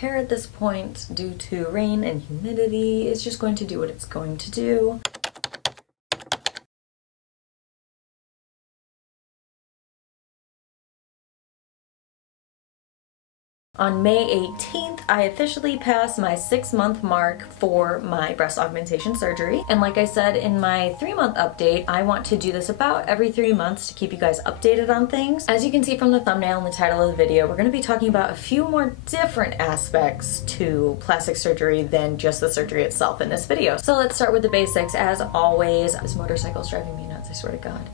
hair at this point due to rain and humidity. It's just going to do what it's going to do. On May 18th, I officially passed my 6-month mark for my breast augmentation surgery. And like I said in my 3-month update, I want to do this about every 3 months to keep you guys updated on things. As you can see from the thumbnail and the title of the video, we're going to be talking about a few more different aspects to plastic surgery than just the surgery itself in this video. So let's start with the basics. As always, this motorcycle's driving me nuts, I swear to God.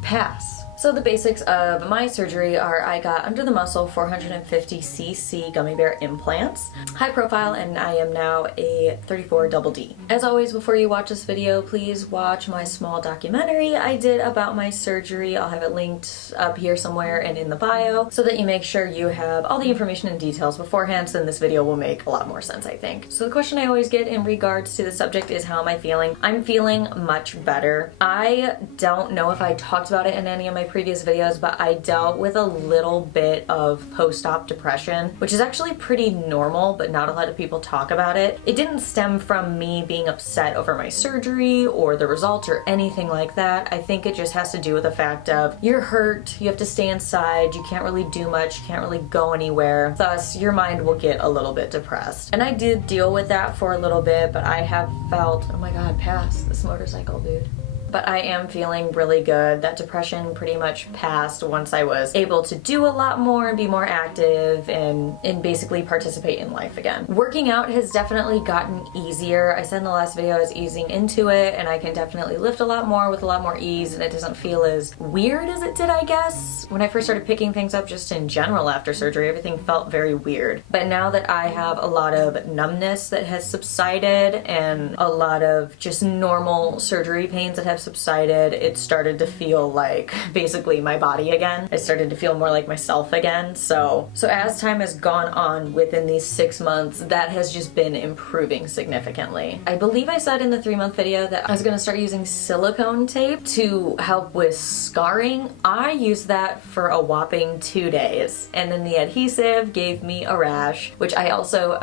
Pass. So the basics of my surgery are I got under the muscle 450cc gummy bear implants, high profile, and I am now a 34 double D. As always, before you watch this video, please watch my small documentary I did about my surgery. I'll have it linked up here somewhere and in the bio so that you make sure you have all the information and details beforehand, so then this video will make a lot more sense, I think. So the question I always get in regards to the subject is, how am I feeling? I'm feeling much better. I don't know if I talked about it in any of my previous videos, but I dealt with a little bit of post-op depression, which is actually pretty normal, but not a lot of people talk about it. It didn't stem from me being upset over my surgery or the results or anything like that. I think it just has to do with the fact of you're hurt, you have to stay inside, you can't really do much, you can't really go anywhere, thus your mind will get a little bit depressed. And I did deal with that for a little bit, but I have felt, oh my God, pass this motorcycle, dude. But I am feeling really good. That depression pretty much passed once I was able to do a lot more and be more active and basically participate in life again. Working out has definitely gotten easier. I said in the last video I was easing into it, and I can definitely lift a lot more with a lot more ease, and it doesn't feel as weird as it did, I guess. When I first started picking things up just in general after surgery, everything felt very weird. But now that I have a lot of numbness that has subsided and a lot of just normal surgery pains that have subsided, it started to feel like basically my body again. I started to feel more like myself again. So as time has gone on within these 6 months, that has just been improving significantly. I believe I said in the 3-month video that I was gonna start using silicone tape to help with scarring. I used that for a whopping 2 days, and then the adhesive gave me a rash, which I also,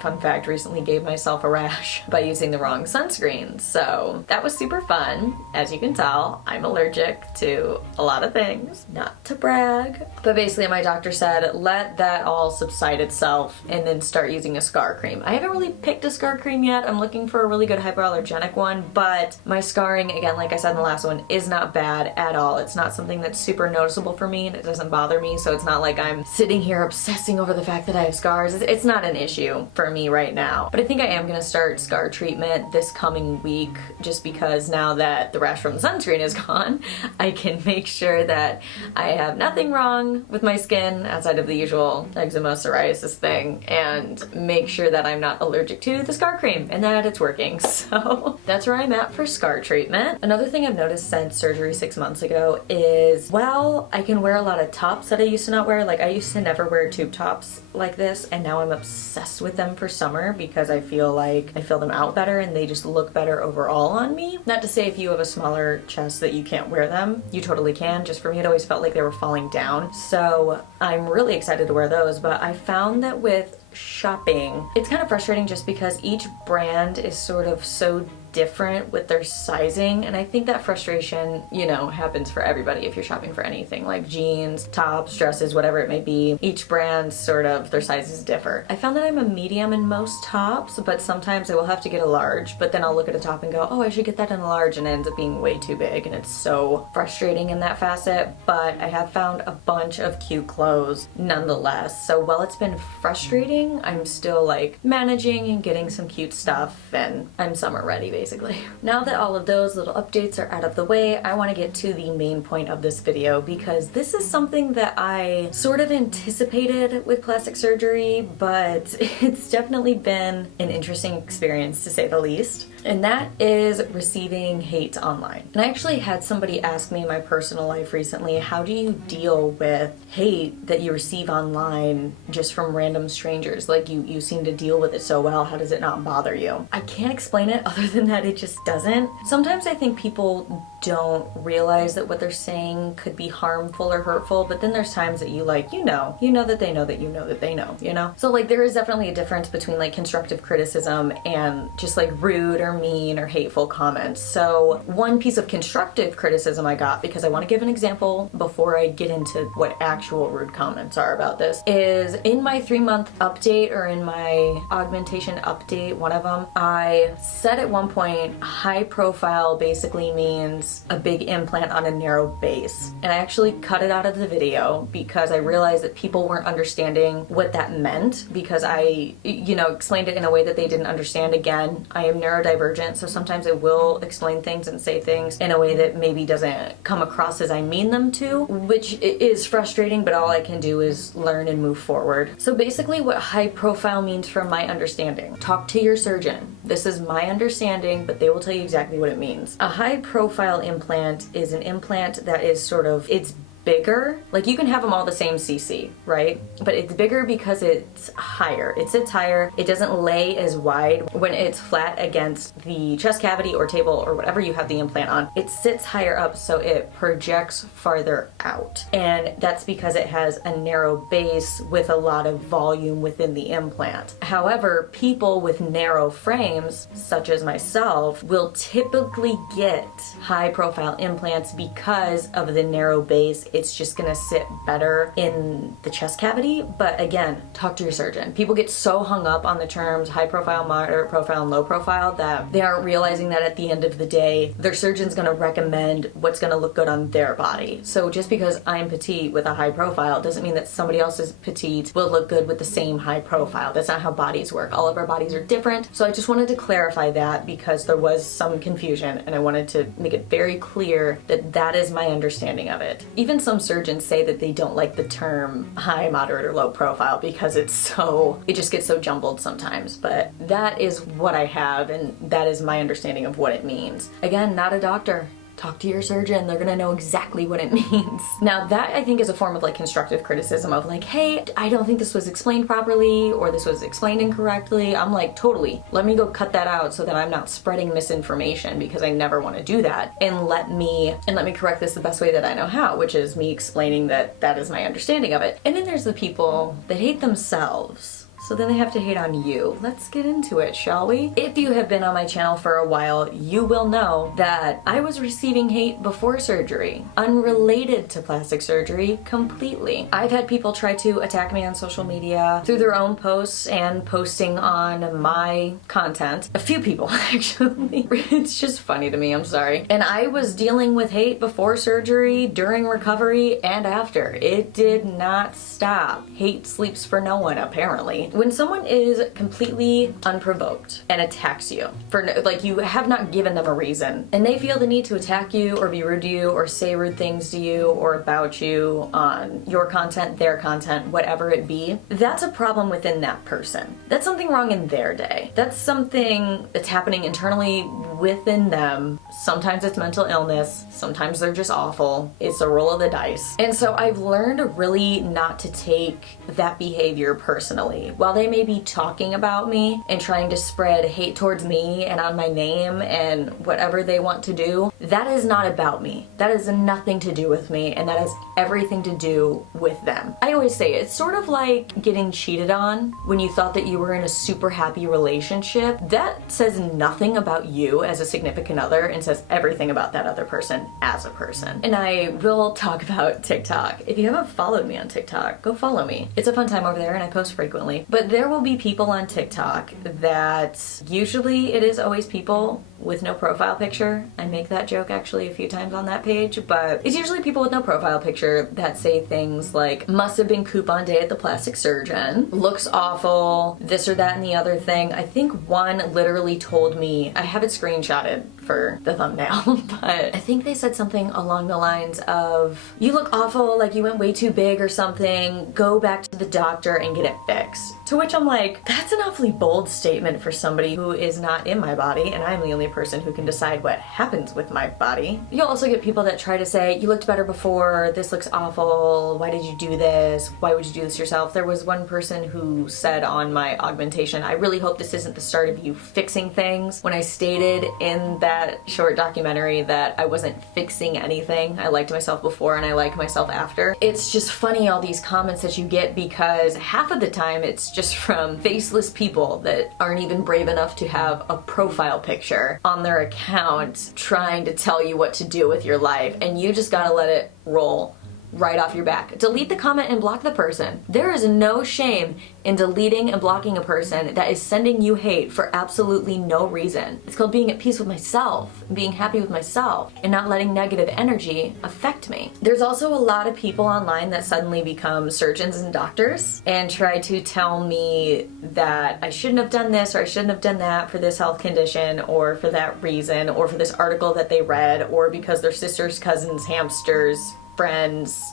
fun fact, recently gave myself a rash by using the wrong sunscreen. So that was super fun. As you can tell, I'm allergic to a lot of things. Not to brag. But basically my doctor said, let that all subside itself and then start using a scar cream. I haven't really picked a scar cream yet. I'm looking for a really good hypoallergenic one, but my scarring, again, like I said in the last one, is not bad at all. It's not something that's super noticeable for me, and it doesn't bother me, so it's not like I'm sitting here obsessing over the fact that I have scars. It's not an issue for me right now. But I think I am gonna start scar treatment this coming week, just because now that the rash from the sunscreen is gone, I can make sure that I have nothing wrong with my skin outside of the usual eczema, psoriasis thing, and make sure that I'm not allergic to the scar cream and that it's working. So that's where I'm at for scar treatment. Another thing I've noticed since surgery 6 months ago is, well, I can wear a lot of tops that I used to not wear. Like, I used to never wear tube tops like this, and now I'm obsessed with them for summer because I feel like I fill them out better and they just look better overall on me. Not to say if you have a smaller chest that you can't wear them. You totally can. Just for me, it always felt like they were falling down. So I'm really excited to wear those, but I found that with shopping, it's kind of frustrating just because each brand is sort of so different with their sizing, and I think that frustration, you know, happens for everybody if you're shopping for anything like jeans, tops, dresses, whatever it may be. Each brand sort of, their sizes differ. I found that I'm a medium in most tops, but sometimes I will have to get a large, but then I'll look at a top and go, oh, I should get that in a large, and it ends up being way too big, and it's so frustrating in that facet. But I have found a bunch of cute clothes nonetheless. So while it's been frustrating, I'm still like managing and getting some cute stuff, and I'm summer ready basically. Now that all of those little updates are out of the way, I want to get to the main point of this video, because this is something that I sort of anticipated with plastic surgery, but it's definitely been an interesting experience to say the least. And that is receiving hate online. And I actually had somebody ask me in my personal life recently, how do you deal with hate that you receive online just from random strangers? Like, you seem to deal with it so well, how does it not bother you? I can't explain it other than that it just doesn't. Sometimes I think people don't realize that what they're saying could be harmful or hurtful, but then there's times that you like, you know that they know that you know that they know, you know? So like there is definitely a difference between like constructive criticism and just like rude or mean or hateful comments. So one piece of constructive criticism I got, because I want to give an example before I get into what actual rude comments are about this, is in my 3-month update or in my augmentation update, one of them, I said at one point, high profile basically means a big implant on a narrow base. And I actually cut it out of the video because I realized that people weren't understanding what that meant, because I, explained it in a way that they didn't understand. Again, I am neurodivergent, so sometimes I will explain things and say things in a way that maybe doesn't come across as I mean them to, which is frustrating, but all I can do is learn and move forward. So basically what high profile means from my understanding: talk to your surgeon. This is my understanding, but they will tell you exactly what it means. A high profile implant is an implant that is it's bigger. Like you can have them all the same cc, right? But it's bigger because it's higher. It sits higher. It doesn't lay as wide when it's flat against the chest cavity or table or whatever you have the implant on. It sits higher up, so it projects farther out. And that's because it has a narrow base with a lot of volume within the implant. However, people with narrow frames, such as myself, will typically get high profile implants because of the narrow base. It's just gonna sit better in the chest cavity. But again, talk to your surgeon. People get so hung up on the terms high profile, moderate profile, and low profile that they aren't realizing that at the end of the day, their surgeon's gonna recommend what's gonna look good on their body. So just because I'm petite with a high profile doesn't mean that somebody else's petite will look good with the same high profile. That's not how bodies work. All of our bodies are different. So I just wanted to clarify that because there was some confusion, and I wanted to make it very clear that that is my understanding of it. Even some surgeons say that they don't like the term high, moderate, or low profile because it just gets so jumbled sometimes. But that is what I have, and that is my understanding of what it means. Again, not a doctor. Talk to your surgeon. They're gonna know exactly what it means. Now that I think is a form of like constructive criticism of like, hey, I don't think this was explained properly or this was explained incorrectly. I'm like, totally. Let me go cut that out so that I'm not spreading misinformation, because I never want to do that. And let me correct this the best way that I know how, which is me explaining that that is my understanding of it. And then there's the people that hate themselves. So then they have to hate on you. Let's get into it, shall we? If you have been on my channel for a while, you will know that I was receiving hate before surgery, unrelated to plastic surgery completely. I've had people try to attack me on social media through their own posts and posting on my content. A few people, actually. It's just funny to me, I'm sorry. And I was dealing with hate before surgery, during recovery, and after. It did not stop. Hate sleeps for no one, apparently. When someone is completely unprovoked and attacks you for like you have not given them a reason, and they feel the need to attack you or be rude to you or say rude things to you or about you on your content, their content, whatever it be, that's a problem within that person. That's something wrong in their day. That's something that's happening internally within them. Sometimes it's mental illness, sometimes they're just awful. It's a roll of the dice. And so I've learned really not to take that behavior personally. While they may be talking about me and trying to spread hate towards me and on my name and whatever they want to do, that is not about me. That has nothing to do with me, and that has everything to do with them. I always say it's sort of like getting cheated on when you thought that you were in a super happy relationship. That says nothing about you as a significant other and says everything about that other person as a person. And I will talk about TikTok. If you haven't followed me on TikTok, go follow me. It's a fun time over there and I post frequently. But there will be people on TikTok that usually it is always people with no profile picture. I make that joke actually a few times on that page, but it's usually people with no profile picture that say things like, must have been coupon day at the plastic surgeon, looks awful, this or that and the other thing. I think one literally told me, I have it screenshotted for the thumbnail, but I think they said something along the lines of, you look awful, like you went way too big or something, go back to the doctor and get it fixed. To which I'm like, that's an awfully bold statement for somebody who is not in my body, and I'm the only person who can decide what happens with my body. You'll also get people that try to say, you looked better before, this looks awful, why did you do this? Why would you do this yourself? There was one person who said on my augmentation, I really hope this isn't the start of you fixing things. When I stated in that short documentary that I wasn't fixing anything, I liked myself before and I like myself after. It's just funny all these comments that you get, because half of the time it's just from faceless people that aren't even brave enough to have a profile picture on their account trying to tell you what to do with your life, and you just gotta let it roll right off your back. Delete the comment and block the person. There is no shame in deleting and blocking a person that is sending you hate for absolutely no reason. It's called being at peace with myself, being happy with myself, and not letting negative energy affect me. There's also a lot of people online that suddenly become surgeons and doctors and try to tell me that I shouldn't have done this or I shouldn't have done that for this health condition or for that reason or for this article that they read or because their sisters, cousins, hamsters, friends,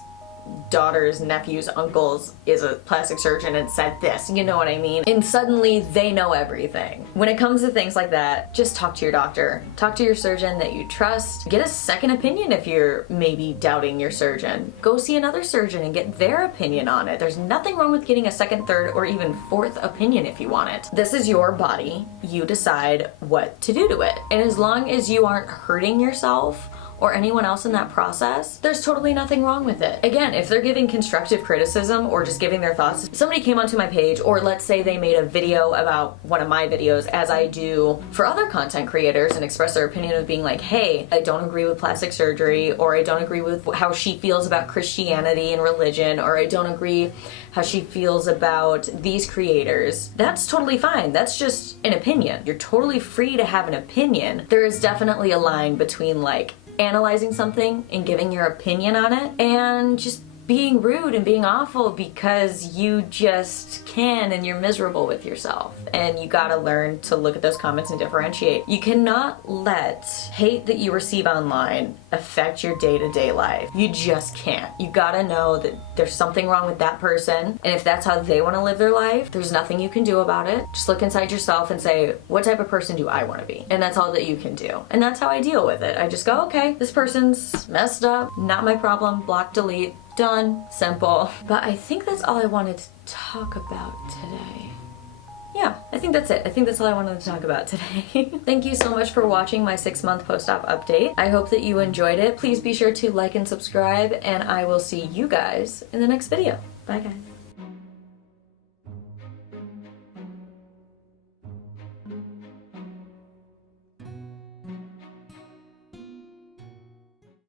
daughters, nephews, uncles is a plastic surgeon and said this, you know what I mean? And suddenly they know everything. When it comes to things like that, just talk to your doctor. Talk to your surgeon that you trust. Get a second opinion if you're maybe doubting your surgeon. Go see another surgeon and get their opinion on it. There's nothing wrong with getting a second, third, or even fourth opinion if you want it. This is your body. You decide what to do to it. And as long as you aren't hurting yourself or anyone else in that process, there's totally nothing wrong with it. Again, if they're giving constructive criticism or just giving their thoughts, somebody came onto my page, or let's say they made a video about one of my videos, as I do for other content creators, and express their opinion of being like, hey, I don't agree with plastic surgery, or I don't agree with how she feels about Christianity and religion, or I don't agree how she feels about these creators. That's totally fine. That's just an opinion. You're totally free to have an opinion. There is definitely a line between like analyzing something and giving your opinion on it and just being rude and being awful because you just can and you're miserable with yourself. And you gotta learn to look at those comments and differentiate. You cannot let hate that you receive online affect your day-to-day life. You just can't. You gotta know that there's something wrong with that person, and if that's how they want to live their life, there's nothing you can do about it. Just look inside yourself and say, what type of person do I want to be? And that's all that you can do. And that's how I deal with it. I just go, okay, this person's messed up, not my problem, block, delete, done, simple. But I think that's all I wanted to talk about today. Yeah, I think that's it. I think that's all I wanted to talk about today. Thank you so much for watching my 6-month post-op update. I hope that you enjoyed it. Please be sure to like and subscribe, and I will see you guys in the next video. Bye guys.